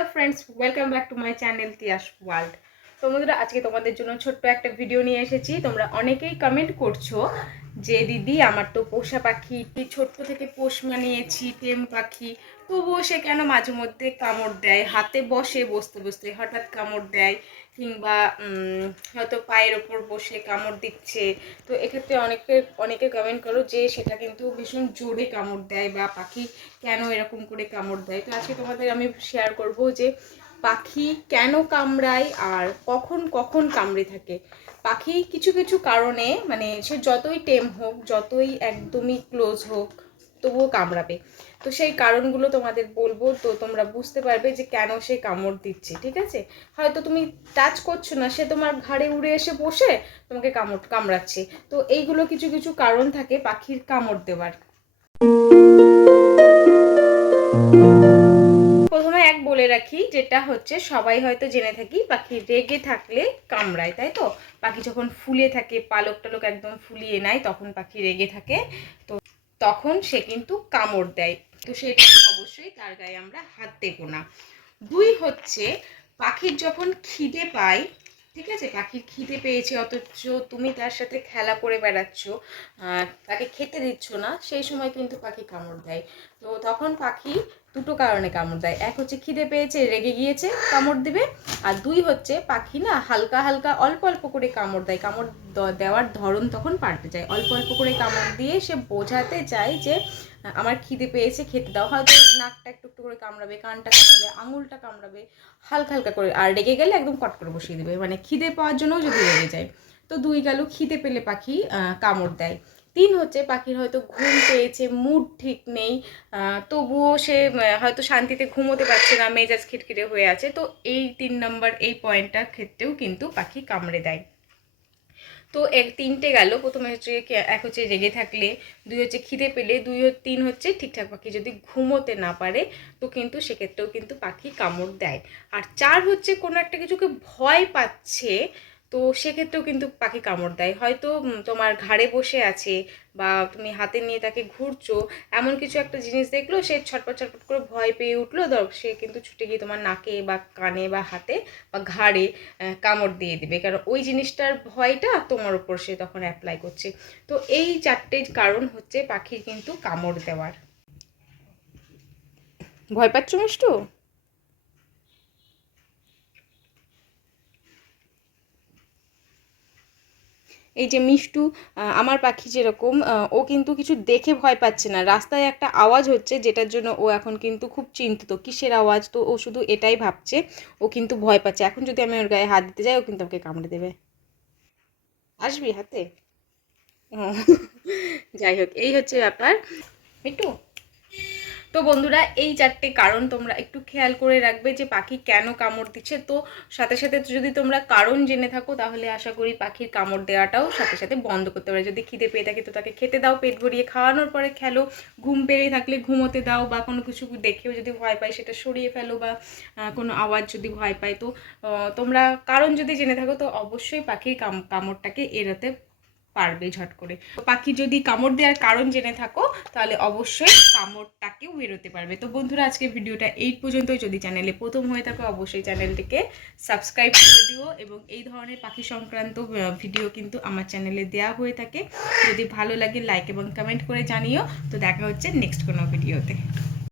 Hello friends, welcome back to my channel tiyasworld। তো বন্ধুরা, আজকে তোমাদের জন্য ছোট্ট একটা ভিডিও নিয়ে এসেছি। তোমরা অনেকেই কমেন্ট করছো যে দিদি আমার তো পোষা পাখি ছোট্ট থেকে পোষ মানিয়েছি, টেম পাখি, তবুও সে কেন মাঝে মধ্যে কামড় দেয়, হাতে বসে বসতে বসতে হঠাৎ কামড় দেয়, কিংবা হয়তো পায়ের ওপর বসে কামড় দিচ্ছে। তো এক্ষেত্রে অনেকে কমেন্ট করো যে সেটা কিন্তু ভীষণ জোরে কামড় দেয়, বা পাখি কেন এরকম করে কামড় দেয়। তো আজকে তোমাদের আমি শেয়ার করব যে পাখি কেন কামড়ায় আর কখন কখন কামড়ে থাকে। পাখি কিছু কিছু কারণে, মানে সে যতই টেম হোক, যতই একদমই ক্লোজ হোক, তবুও কামড়াবে। তো সেই কারণগুলো তোমাদের বলবো, তো তোমরা বুঝতে পারবে যে কেন সে কামড় দিচ্ছে। ঠিক আছে, হয়তো তুমি টাচ করছো না, সে তোমার ঘাড়ে উড়ে এসে বসে তোমাকে কামড়াচ্ছে। তো এইগুলো কিছু কিছু কারণ থাকে পাখির কামড় দেওয়ার। প্রথমে বলে রাখি, যেটা হচ্ছে সবাই হয়তো জেনে থাকি, পাখি রেগে থাকলে কামড়ায়, তাই তো? পাখি যখন ফুলে থাকে, পালক টালক একদম ফুলিয়ে নেয়, তখন পাখি রেগে থাকে, তো তখন সে কিন্তু কামড় দেয়। তো সেটা অবশ্যই তার গায়ে আমরা হাত দেবো না। দুই হচ্ছে, পাখির যখন খিদে পায়, ঠিক আছে, পাখির খিদে পেয়েছে অথচ তুমি তার সাথে খেলা করে বেড়াচ্ছ, তাকে খেতে দিচ্ছ না, সেই সময় কিন্তু পাখি কামড় দেয়। তো তখন পাখি দুটো কারণে কামড় দেয়। এক হচ্ছে খিদে পেয়েছে, রেগে গিয়েছে, কামড় দিবে। আর দুই হচ্ছে পাখি না হালকা হালকা অল্প অল্প করে কামড় দেয়। কামড় দেওয়ার ধরন তখন পাল্টে যায়। অল্প অল্প করে কামড় দিয়ে সে বোঝাতে চায় যে আমার খিদে পেয়েছে, খেতে দাও। হয়তো নাকটা একটু একটু করে কামড়াবে, কানটা কামড়াবে, আঙুলটা কামড়াবে, হালকা হালকা করে। আর রেগে গেলে একদম কট করে বসিয়ে দেবে, মানে খিদে পাওয়ার জন্যও যদি রেগে যায়। তো দুই গেল, খিদে পেলে পাখি কামড় দেয়। তিন হচ্ছে, পাখির হয়তো ঘুম পেয়েছে, মুড ঠিক নেই, তবুও সে হয়তো শান্তিতে ঘুমোতে পারছে না, মেজাজ খিটখিটে হয়ে আছে। তো এই 3 নম্বর এই পয়েন্টটার ক্ষেত্রেও কিন্তু পাখি কামড়ে দেয়। তো তিনটে গেল। প্রথমে হচ্ছে এক হচ্ছে রেগে থাকলে, দুই হচ্ছে খিদে পেলে, তিন হচ্ছে ঠিকঠাক পাখি যদি ঘুমোতে না পারে, তো কিন্তু সেক্ষেত্রেও কিন্তু পাখি কামড় দেয়। আর চার হচ্ছে কোনো একটা কিছুকে ভয় পাচ্ছে, তো সেক্ষেত্রেও কিন্তু পাখি কামড় দেয়। হয়তো তোমার ঘাড়ে বসে আছে, বা তুমি হাতে নিয়ে তাকে ঘুরছো, এমন কিছু একটা জিনিস দেখলো, সে ছটপট ছটপট করে ভয় পেয়ে উঠলো, সে কিন্তু ছুটে গিয়ে তোমার নাকে বা কানে বা হাতে বা ঘাড়ে কামড় দিয়ে দিবে, কারণ ওই জিনিসটার ভয়টা তোমার উপর সে তখন অ্যাপ্লাই করছে। তো এই চারটে কারণ হচ্ছে পাখির কিন্তু কামড় দেওয়ার। ভয় পাচ্ছ মিষ্টু? এই যে মিষ্টু, আমার পাখি যেরকম, ও কিন্তু কিছু দেখে ভয় পাচ্ছে না। রাস্তায় একটা আওয়াজ হচ্ছে, যেটার জন্য ও এখন কিন্তু খুব চিন্তিত, কিসের আওয়াজ, তো ও শুধু এটাই ভাবছে। ও কিন্তু ভয় পাচ্ছে। এখন যদি আমি ওর গায়ে হাত দিতে যাই, ও কিন্তু আমাকে কামড়ে দেবে। আসবি হাতে? ও যাই হোক, এই হচ্ছে ব্যাপার। মিটু, তো বন্ধুরা, এই চারটে কারণ তোমরা একটু খেয়াল করে রাখবে যে পাখি কেন কামড় দিচ্ছে। তো সাথে সাথে যদি তোমরা কারণ জেনে থাকো, তাহলে আশা করি পাখির কামড় দেওয়াটাও সাথে সাথে বন্ধ করতে পারে। যদি খিদে পেয়ে থাকে, তো তাকে খেতে দাও, পেট ভরিয়ে খাওয়ানোর পরে খেলো। ঘুম পেয়ে থাকলে ঘুমোতে দাও, বা কোনো কিছু দেখেও যদি ভয় পায় সেটা সরিয়ে ফেলো, বা কোনো আওয়াজ যদি ভয় পায়, তো তোমরা কারণ যদি জেনে থাকো, তো অবশ্যই পাখির কামড়টাকে এড়াতে পারবে ঝট করে। পাখি যদি কামড় দেওয়ার কারণ জেনে থাকো, তাহলে অবশ্যই কামড়টাকেও বেরোতে পারবে। তো বন্ধুরা, আজকে ভিডিওটা এই পর্যন্তই। যদি চ্যানেলে প্রথম হয়ে থাকো, অবশ্যই চ্যানেলটিকে সাবস্ক্রাইব করে দিও, এবং এই ধরনের পাখি সংক্রান্ত ভিডিও কিন্তু আমার চ্যানেলে দেওয়া হয়ে থাকে। যদি ভালো লাগে, লাইক এবং কমেন্ট করে জানিও। তো দেখা হচ্ছে নেক্সট কোনো ভিডিওতে।